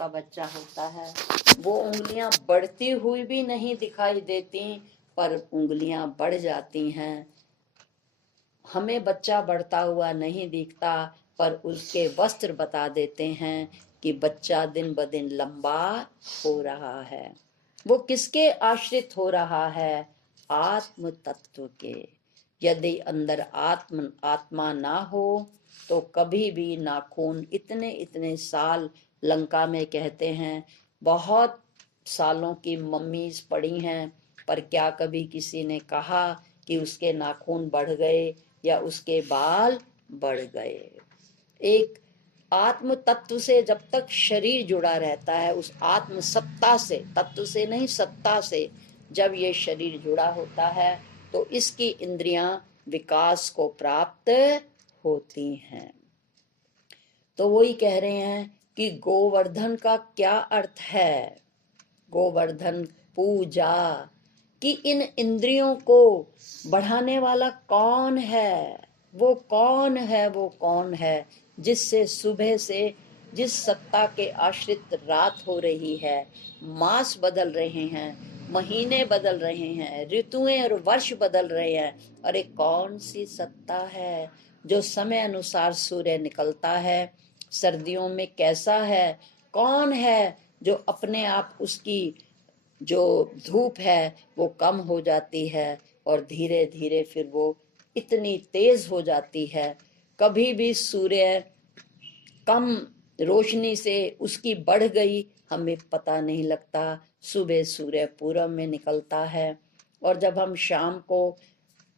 का बच्चा होता है, वो उंगलियां बढ़ती हुई भी नहीं दिखाई देती, पर उंगलियां बढ़ जाती हैं। हमें बच्चा बढ़ता हुआ नहीं दिखता, पर उसके वस्त्र बता देते हैं कि बच्चा दिन ब दिन लंबा हो रहा है। वो किसके आश्रित हो रहा है? आत्म तत्व के। यदि अंदर आत्मा ना हो तो कभी भी नाखून इतने इतने साल, लंका में कहते हैं बहुत सालों की मम्मीज पड़ी हैं, पर क्या कभी किसी ने कहा कि उसके नाखून बढ़ गए या उसके बाल बढ़ गए? एक आत्म तत्व से जब तक शरीर जुड़ा रहता है, उस आत्म सत्ता से, तत्व से नहीं सत्ता से, जब ये शरीर जुड़ा होता है तो इसकी इंद्रियां विकास को प्राप्त होती हैं। तो वही कह रहे हैं कि गोवर्धन का क्या अर्थ है? गोवर्धन पूजा कि इन इंद्रियों को बढ़ाने वाला कौन है? वो कौन है? वो कौन है जिससे सुबह से जिस सत्ता के आश्रित रात हो रही है, मास बदल रहे हैं, महीने बदल रहे हैं, ऋतुएं और वर्ष बदल रहे हैं, अरे कौन सी सत्ता है जो समय अनुसार सूर्य निकलता है? सर्दियों में कैसा है? कौन है जो अपने आप उसकी जो धूप है वो कम हो जाती है और धीरे धीरे फिर वो इतनी तेज हो जाती है? कभी भी सूर्य कम रोशनी से उसकी बढ़ गई हमें पता नहीं लगता। सुबह सूर्य पूरब में निकलता है और जब हम शाम को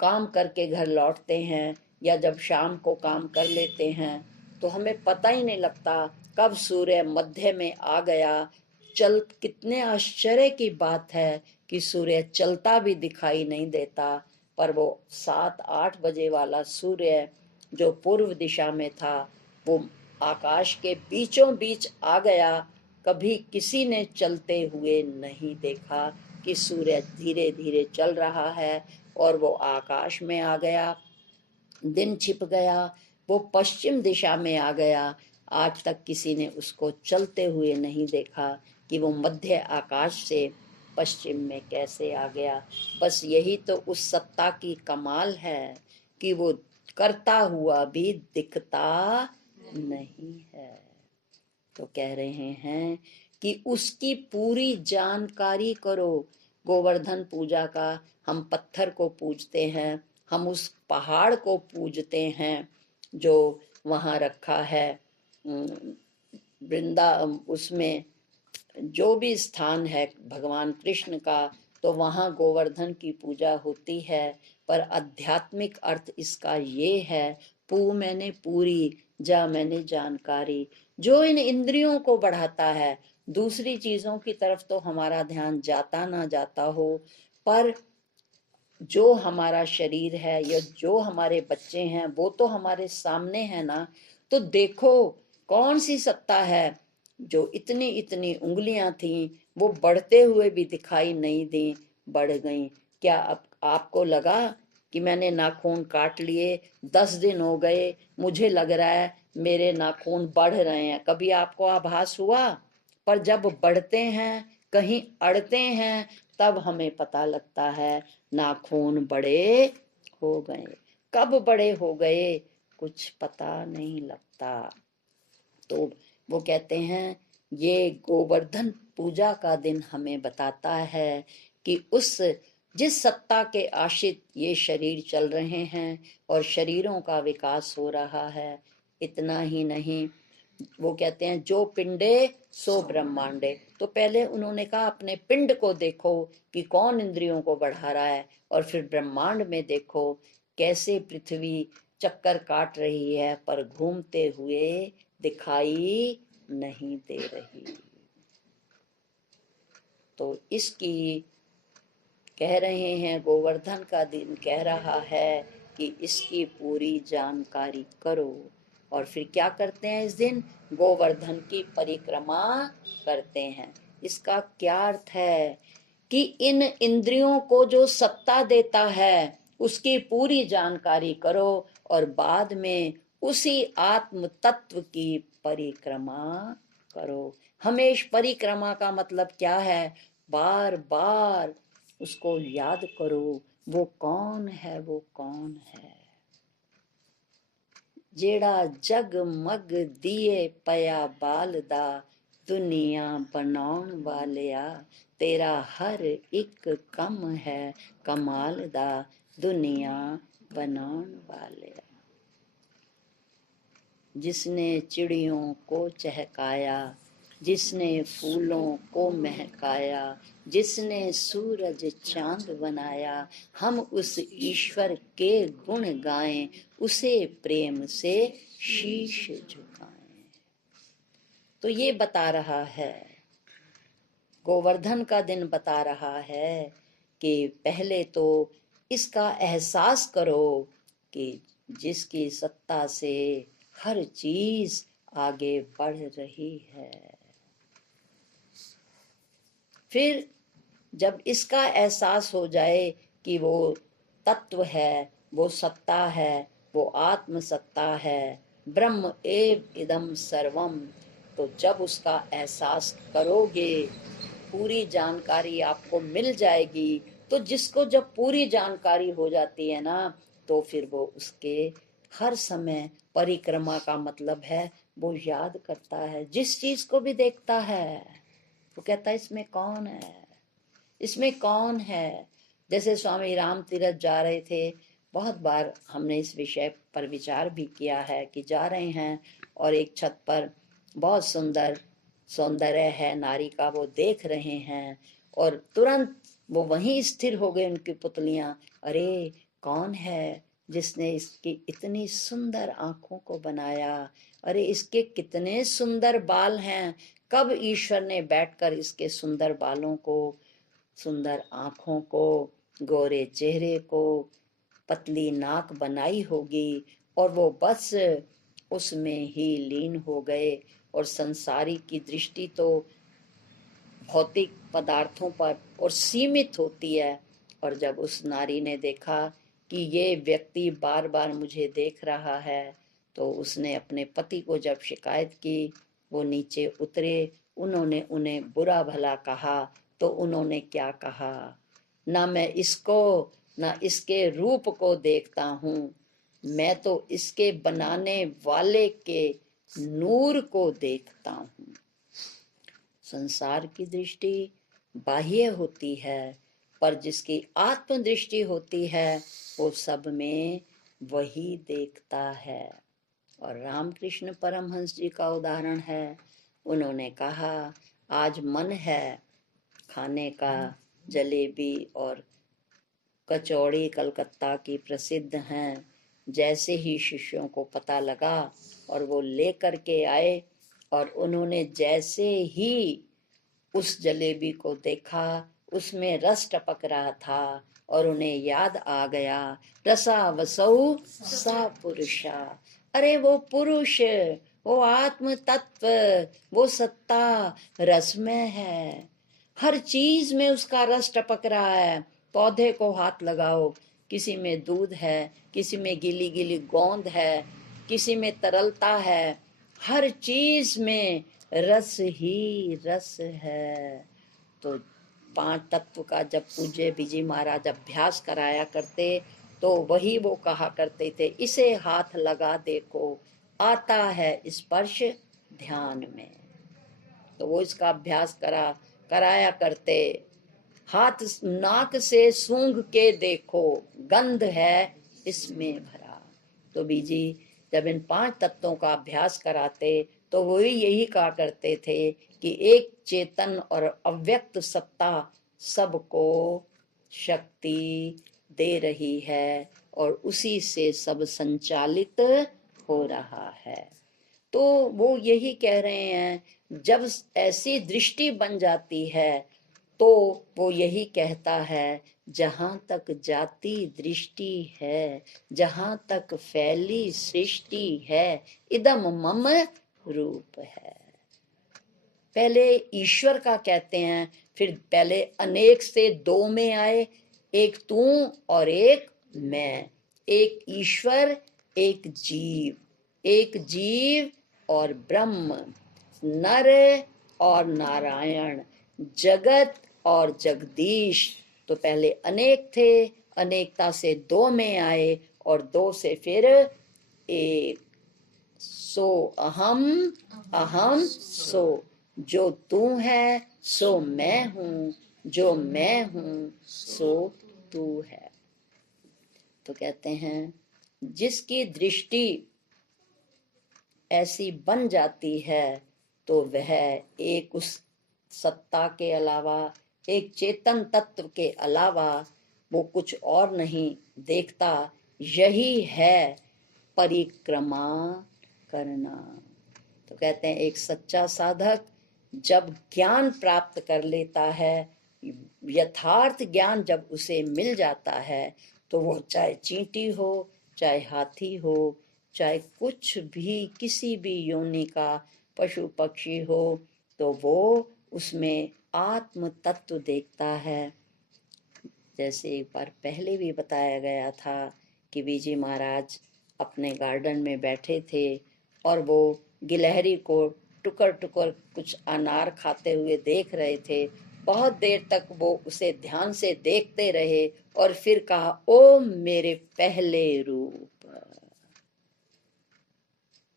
काम करके घर लौटते हैं या जब शाम को काम कर लेते हैं तो हमें पता ही नहीं लगता कब सूर्य मध्य में आ गया। कितने आश्चर्य की बात है कि सूर्य चलता भी दिखाई नहीं देता, पर वो 7-8 बजे वाला सूर्य जो पूर्व दिशा में था वो आकाश के बीचों बीच आ गया। कभी किसी ने चलते हुए नहीं देखा कि सूर्य धीरे धीरे चल रहा है और वो आकाश में आ गया, दिन छिप गया, वो पश्चिम दिशा में आ गया। आज तक किसी ने उसको चलते हुए नहीं देखा कि वो मध्य आकाश से पश्चिम में कैसे आ गया। बस यही तो उस सत्ता की कमाल है कि वो करता हुआ भी दिखता नहीं है। तो कह रहे हैं कि उसकी पूरी जानकारी करो। गोवर्धन पूजा का हम पत्थर को पूजते हैं, हम उस पहाड़ को पूजते हैं जो वहाँ रखा है वृंदा, उसमें जो भी स्थान है भगवान कृष्ण का, तो वहाँ गोवर्धन की पूजा होती है। पर आध्यात्मिक अर्थ इसका ये है, पू मैंने पूरी, जा मैंने जानकारी, जो इन इंद्रियों को बढ़ाता है। दूसरी चीजों की तरफ तो हमारा ध्यान जाता ना जाता हो, पर जो हमारा शरीर है या जो हमारे बच्चे हैं वो तो हमारे सामने है ना। तो देखो कौन सी सत्ता है जो इतनी इतनी उंगलियां थी वो बढ़ते हुए भी दिखाई नहीं दी, बढ़ गई। क्या अब आपको लगा कि मैंने नाखून काट लिए, 10 दिन हो गए, मुझे लग रहा है मेरे नाखून बढ़ रहे हैं? कभी आपको आभास हुआ? पर जब बढ़ते हैं, कहीं अड़ते हैं, तब हमें पता लगता है नाखून बड़े हो गए। कब बड़े हो गए कुछ पता नहीं लगता। तो वो कहते हैं ये गोवर्धन पूजा का दिन हमें बताता है कि उस जिस सत्ता के आश्रित ये शरीर चल रहे हैं और शरीरों का विकास हो रहा है। इतना ही नहीं, वो कहते हैं जो पिंडे सो ब्रह्मांडे। तो पहले उन्होंने कहा अपने पिंड को देखो कि कौन इंद्रियों को बढ़ा रहा है, और फिर ब्रह्मांड में देखो कैसे पृथ्वी चक्कर काट रही है पर घूमते हुए दिखाई नहीं दे रही। तो इसकी कह रहे हैं गोवर्धन का दिन कह रहा है कि इसकी पूरी जानकारी करो। और फिर क्या करते हैं इस दिन? गोवर्धन की परिक्रमा करते हैं। इसका क्या अर्थ है कि इन इंद्रियों को जो सत्ता देता है उसकी पूरी जानकारी करो और बाद में उसी आत्म तत्व की परिक्रमा करो। हमेश परिक्रमा का मतलब क्या है? बार बार उसको याद करो, वो कौन है, वो कौन है। जेड़ा जगमग दिए पया बालदा, दुनिया बनाउण वालिया, तेरा हर एक कम है कमाल दा, दुनिया बनाउण वालिया। जिसने चिड़ियों को चहकाया, जिसने फूलों को महकाया, जिसने सूरज चांद बनाया, हम उस ईश्वर के गुण गाएं, उसे प्रेम से शीश झुकाएं। तो ये बता रहा है, गोवर्धन का दिन बता रहा है कि पहले तो इसका एहसास करो कि जिसकी सत्ता से हर चीज आगे बढ़ रही है। फिर जब इसका एहसास हो जाए कि वो तत्व है, वो सत्ता है, वो आत्म सत्ता है, ब्रह्म एव इदम सर्वम, तो जब उसका एहसास करोगे, पूरी जानकारी आपको मिल जाएगी। तो जिसको जब पूरी जानकारी हो जाती है ना, तो फिर वो उसके हर समय परिक्रमा का मतलब है वो याद करता है। जिस चीज को भी देखता है वो कहता है इसमें कौन है, इसमें कौन है। जैसे स्वामी राम तीरथ जा रहे थे, बहुत बार हमने इस विषय पर विचार भी किया है कि जा रहे हैं और एक छत पर बहुत सुंदर सौंदर्य है नारी का, वो देख रहे हैं और तुरंत वो वहीं स्थिर हो गए उनकी पुतलियां। अरे कौन है जिसने इसकी इतनी सुंदर आंखों को बनाया, अरे इसके कितने सुंदर बाल हैं, कब ईश्वर ने बैठकर इसके सुंदर बालों को, सुंदर आंखों को, गोरे चेहरे को, पतली नाक बनाई होगी। और वो बस उसमें ही लीन हो गए। और संसारी की दृष्टि तो भौतिक पदार्थों पर और सीमित होती है। और जब उस नारी ने देखा कि ये व्यक्ति बार बार मुझे देख रहा है, तो उसने अपने पति को जब शिकायत की, वो नीचे उतरे, उन्होंने उन्हें बुरा भला कहा। तो उन्होंने क्या कहा? ना मैं इसको, ना इसके रूप को देखता हूँ, मैं तो इसके बनाने वाले के नूर को देखता हूँ। संसार की दृष्टि बाह्य होती है, पर जिसकी आत्म दृष्टि होती है वो सब में वही देखता है। और रामकृष्ण परमहंस जी का उदाहरण है। उन्होंने कहा आज मन है खाने का, जलेबी और कचौड़ी कलकत्ता की प्रसिद्ध हैं। जैसे ही शिष्यों को पता लगा और वो लेकर के आए, और उन्होंने जैसे ही उस जलेबी को देखा, उसमें रस टपक रहा था और उन्हें याद आ गया, रसा वसौ सा पुरुषा। अरे वो पुरुष, वो आत्म तत्व, वो सत्ता रस में है। हर चीज में उसका रस टपक रहा है। पौधे को हाथ लगाओ, किसी में दूध है, किसी में गीली गीली गोंद है, किसी में तरलता है, हर चीज में रस ही रस है। तो पांच तत्व का जब पूज्य बीजी महाराज अभ्यास कराया करते, तो वही वो कहा करते थे, इसे हाथ लगा देखो, आता है स्पर्श ध्यान में। तो वो इसका अभ्यास कराया करते। हाथ नाक से सूंघ के देखो, गंध है इसमें भरा। तो बीजी जब इन पांच तत्वों का अभ्यास कराते, तो वो यही कहा करते थे कि एक चेतन और अव्यक्त सत्ता सबको शक्ति दे रही है और उसी से सब संचालित हो रहा है। तो वो यही कह रहे हैं, जब ऐसी दृष्टि बन जाती है तो वो यही कहता है, जहां तक जाती दृष्टि है, जहां तक फैली सृष्टि है, इदम मम रूप है। पहले ईश्वर का कहते हैं, फिर पहले अनेक से दो में आए, एक तू और एक मैं, एक ईश्वर एक जीव, एक जीव और ब्रह्म, नर और नारायण, जगत और जगदीश। तो पहले अनेक थे, अनेकता से दो में आए और दो से फिर एक। सो अहम, अहम सो, जो तू है सो मैं हूँ, जो मैं हूँ सो तू है। तो कहते हैं जिसकी दृष्टि ऐसी बन जाती है तो वह एक उस सत्ता के अलावा, एक चेतन तत्व के अलावा वो कुछ और नहीं देखता। यही है परिक्रमा करना। तो कहते हैं एक सच्चा साधक जब ज्ञान प्राप्त कर लेता है, यथार्थ ज्ञान जब उसे मिल जाता है, तो वो चाहे चींटी हो, चाहे हाथी हो, चाहे कुछ भी किसी भी योनि का पशु पक्षी हो, तो वो उसमें आत्म तत्व देखता है। जैसे एक बार पहले भी बताया गया था कि विजय महाराज अपने गार्डन में बैठे थे और वो गिलहरी को टुकर टुकर कुछ अनार खाते हुए देख रहे थे। बहुत देर तक वो उसे ध्यान से देखते रहे और फिर कहा, ओ मेरे पहले रूप,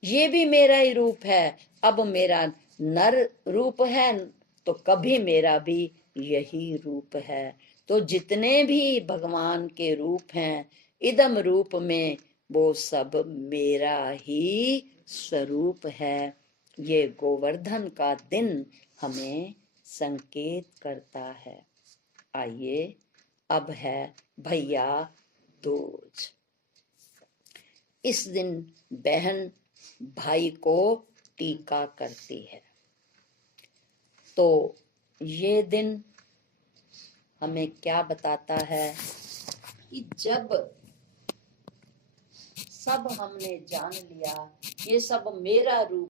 ये भी मेरा ही रूप है। अब मेरा नर रूप है तो कभी मेरा भी यही रूप है। तो जितने भी भगवान के रूप हैं इदम रूप में, वो सब मेरा ही स्वरूप है। ये गोवर्धन का दिन हमें संकेत करता है। आइए अब है भैया दूज। इस दिन बहन भाई को टीका करती है। तो ये दिन हमें क्या बताता है कि जब सब हमने जान लिया ये सब मेरा रूप